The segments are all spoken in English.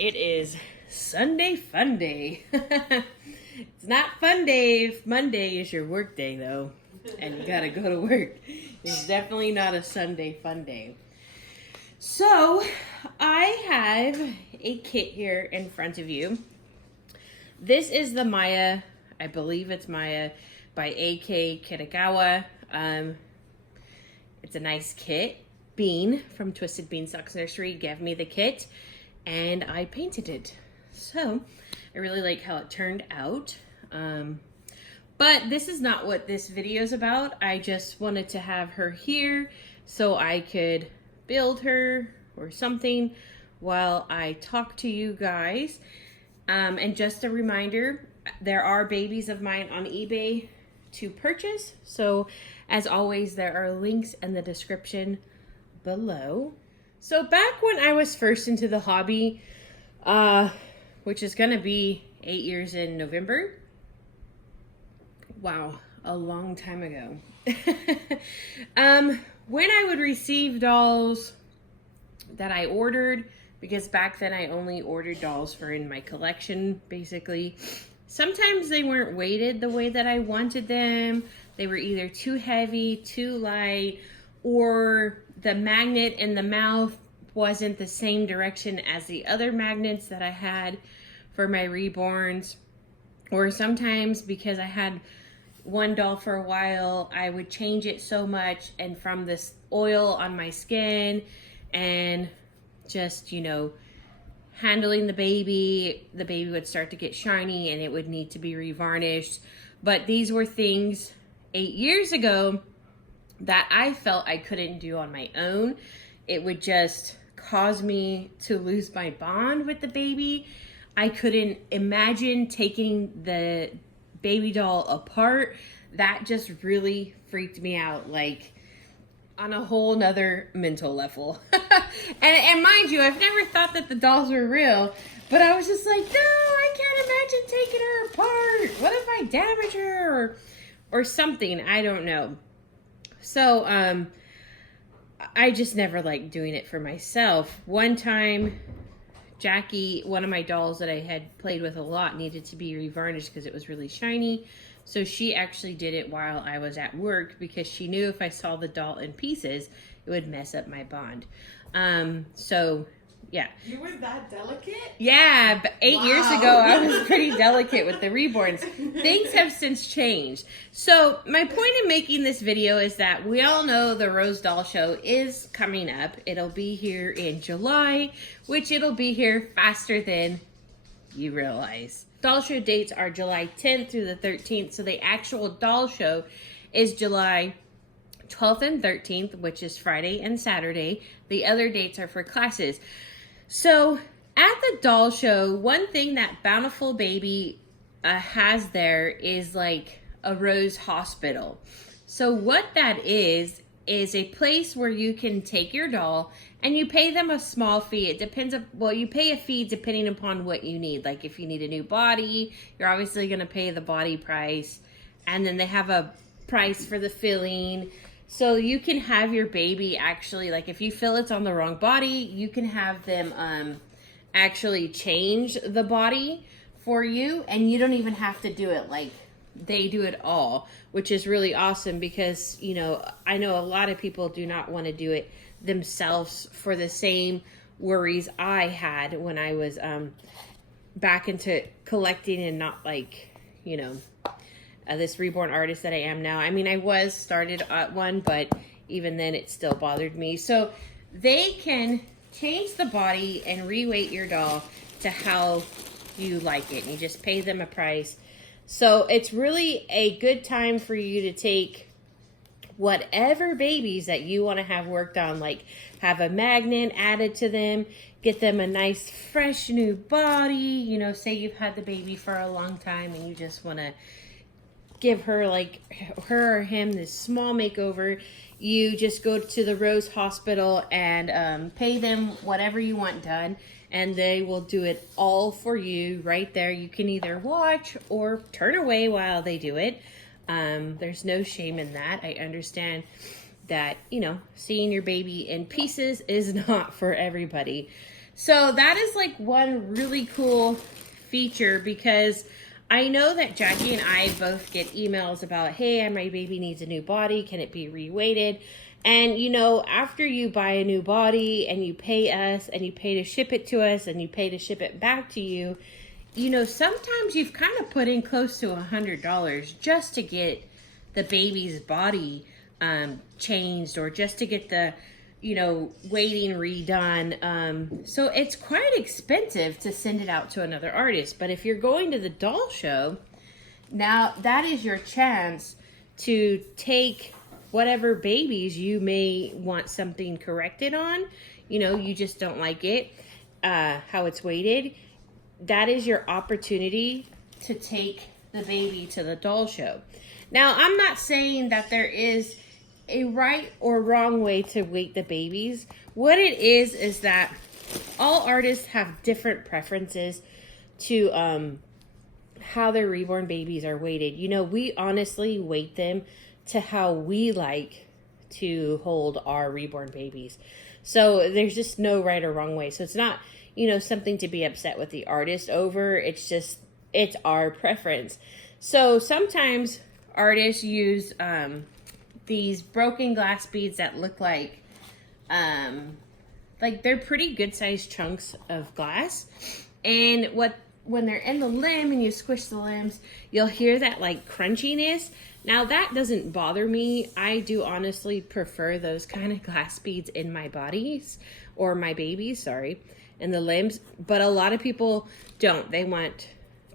It is Sunday fun day. It's not fun day if Monday is your work day though, and you gotta go to work. It's definitely not a Sunday fun day. So, I have a kit here in front of you. This is the Maya, I believe it's Maya, by A.K. Kitagawa. It's a nice kit. Bean from Twisted Beanstalks Nursery gave me the kit, and I painted it. So, I really like how it turned out. But this is not what this video is about. I just wanted to have her here so I could build her or something while I talk to you guys. And just a reminder, there are babies of mine on eBay to purchase. So as always, there are links in the description below. So back when I was first into the hobby, which is gonna be 8 years in November. Wow, a long time ago. When I would receive dolls that I ordered, because back then I only ordered dolls for in my collection, basically. Sometimes they weren't weighted the way that I wanted them. They were either too heavy, too light, or the magnet in the mouth wasn't the same direction as the other magnets that I had for my reborns. Or sometimes because I had one doll for a while, I would change it so much, and from this oil on my skin and just, you know, handling the baby would start to get shiny and it would need to be revarnished. But these were things 8 years ago that I felt I couldn't do on my own. It would just cause me to lose my bond with the baby. I couldn't imagine taking the baby doll apart. That just really freaked me out, like on a whole nother mental level. and mind you, I've never thought that the dolls were real, but I was just like, no, I can't imagine taking her apart. What if I damage her or something? I don't know. So I just never liked doing it for myself. One time, Jackie, one of my dolls that I had played with a lot, needed to be revarnished because it was really shiny. So she actually did it while I was at work because she knew if I saw the doll in pieces, it would mess up my bond. So yeah. You were that delicate? Yeah, but 8 years ago, I was pretty delicate with the reborns. Things have since changed. So my point in making this video is that we all know the Rose Doll Show is coming up. It'll be here in July, which it'll be here faster than you realize. Doll show dates are July 10th through the 13th. So the actual doll show is July 12th and 13th, which is Friday and Saturday. The other dates are for classes. So at the doll show, one thing that Bountiful Baby has there is like a Rose Hospital. So what that is a place where you can take your doll and you pay them a small fee. It depends on, well, you pay a fee depending upon what you need. Like if you need a new body, you're obviously going to pay the body price. And then they have a price for the filling. So you can have your baby actually, like if you feel it's on the wrong body, you can have them actually change the body for you. And you don't even have to do it, like they do it all, which is really awesome because, you know, I know a lot of people do not want to do it themselves for the same worries I had when I was back into collecting and not like, you know, this reborn artist that I am now. I mean, I was started at one, but even then it still bothered me. So they can change the body and reweight your doll to how you like it. And you just pay them a price. So it's really a good time for you to take whatever babies that you want to have worked on, like have a magnet added to them, get them a nice fresh new body. You know, say you've had the baby for a long time and you just want to give her, like her or him, this small makeover. You just go to the Rose Hospital and pay them whatever you want done, and they will do it all for you right there. You can either watch or turn away while they do it. There's no shame in that. I understand that, you know, seeing your baby in pieces is not for everybody. So that is like one really cool feature, because I know that Jackie and I both get emails about, hey, my baby needs a new body. Can it be reweighted? And, you know, after you buy a new body and you pay us and you pay to ship it to us and you pay to ship it back to you, you know, sometimes you've kind of put in close to $100 just to get the baby's body changed, or just to get the, you know, weighting redone. So it's quite expensive to send it out to another artist. But if you're going to the doll show, now that is your chance to take whatever babies you may want something corrected on. You know, you just don't like it, how it's weighted. That is your opportunity to take the baby to the doll show. Now, I'm not saying that there is a right or wrong way to weight the babies. What it is that all artists have different preferences to how their reborn babies are weighted. You know, we honestly weight them to how we like to hold our reborn babies. So there's just no right or wrong way. So it's not, you know, something to be upset with the artist over. It's just, it's our preference. So sometimes artists use these broken glass beads that look like they're pretty good sized chunks of glass. And when they're in the limb and you squish the limbs, you'll hear that like crunchiness. Now that doesn't bother me. I do honestly prefer those kind of glass beads in my bodies, or my babies, sorry, in the limbs. But a lot of people don't. They want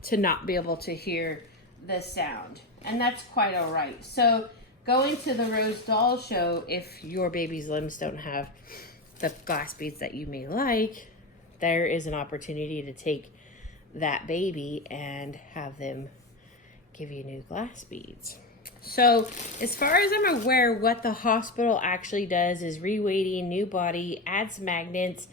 to not be able to hear the sound. And that's quite all right. So going to the Rose Doll Show, if your baby's limbs don't have the glass beads that you may like, there is an opportunity to take that baby and have them give you new glass beads. So as far as I'm aware, what the hospital actually does is reweighting, new body, adds magnets.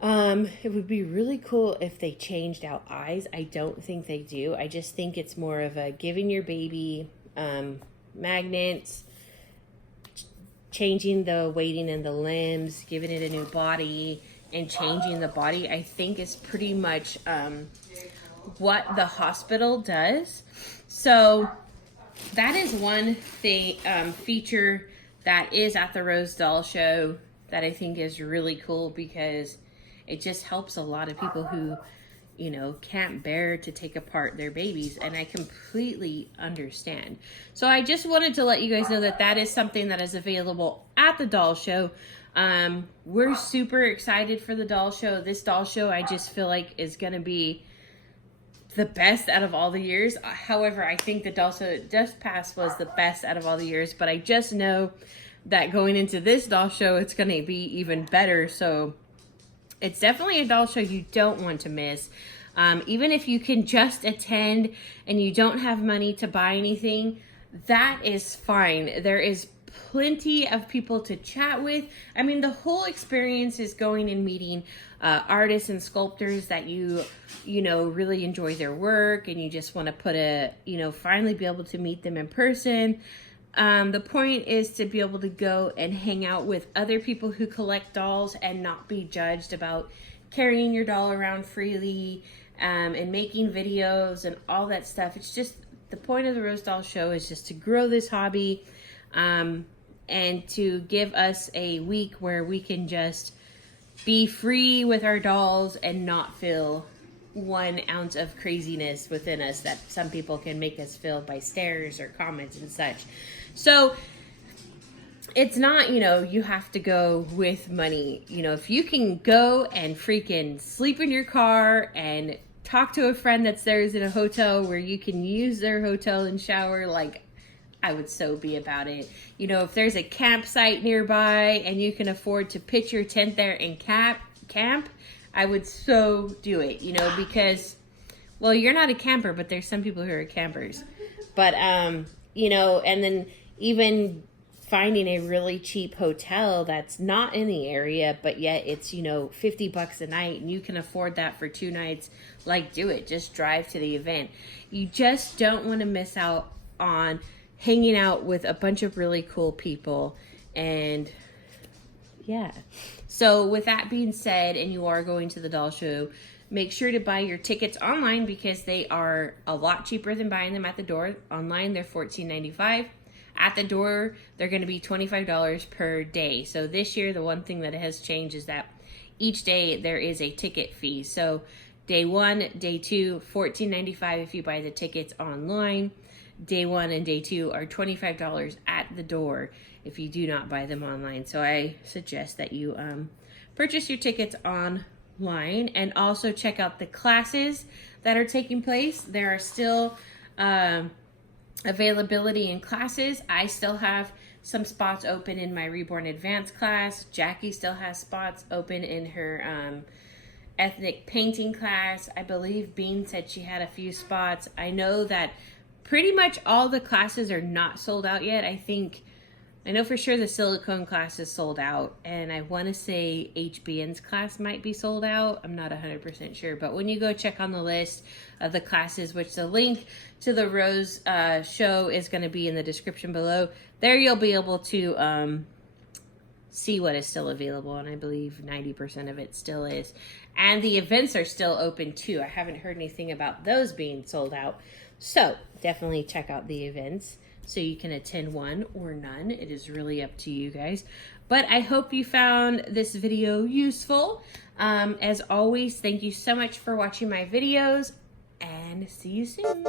It would be really cool if they changed out eyes. I don't think they do. I just think it's more of a giving your baby magnets, changing the weighting in the limbs, giving it a new body, and changing the body. I think is pretty much what the hospital does. So that is one thing, feature that is at the Rose Doll Show that I think is really cool, because it just helps a lot of people who, you know, can't bear to take apart their babies, and I completely understand. So I just wanted to let you guys know that that is something that is available at the doll show. We're super excited for the doll show. This doll show, I just feel like is going to be the best out of all the years. However, I think the doll show that just passed was the best out of all the years, but I just know that going into this doll show, it's going to be even better. So it's definitely a doll show you don't want to miss. Even if you can just attend and you don't have money to buy anything, that is fine. There is plenty of people to chat with. I mean, the whole experience is going and meeting artists and sculptors that you know, really enjoy their work, and you just want to put a, you know, finally be able to meet them in person. The point is to be able to go and hang out with other people who collect dolls and not be judged about carrying your doll around freely, and making videos and all that stuff. It's just, the point of the Rose Doll Show is just to grow this hobby, and to give us a week where we can just be free with our dolls and not feel 1 ounce of craziness within us that some people can make us feel by stares or comments and such. So it's not, you know, you have to go with money. You know, if you can go and freaking sleep in your car and talk to a friend that's there in a hotel where you can use their hotel and shower, like, I would so be about it. You know, if there's a campsite nearby and you can afford to pitch your tent there and camp, I would so do it, you know, because, well, you're not a camper, but there's some people who are campers. But, you know, and then even finding a really cheap hotel that's not in the area, but yet it's, you know, $50 a night and you can afford that for 2 nights, like, do it. Just drive to the event. You just don't want to miss out on hanging out with a bunch of really cool people and Yeah. So with that being said, and you are going to the doll show, make sure to buy your tickets online because they are a lot cheaper than buying them at the door. Online, they're $14.95. At the door, they're going to be $25 per day. So this year, the one thing that has changed is that each day there is a ticket fee. So day 1, day 2, $14.95 if you buy the tickets online. Day 1 and day 2 are $25 at the door if you do not buy them online. So I suggest that you purchase your tickets online and also check out the classes that are taking place. There are still availability in classes. I still have some spots open in my Reborn Advanced class. Jackie still has spots open in her ethnic painting class. I believe Bean said she had a few spots. I know that pretty much all the classes are not sold out yet. I know for sure the silicone class is sold out, and I want to say HBN's class might be sold out. I'm not 100% sure, but when you go check on the list of the classes, which the link to the Rose show is going to be in the description below, there you'll be able to see what is still available, and I believe 90% of it still is. And the events are still open too. I haven't heard anything about those being sold out, so definitely check out the events so you can attend one or none. It is really up to you guys. But I hope you found this video useful. As always, thank you so much for watching my videos, and see you soon.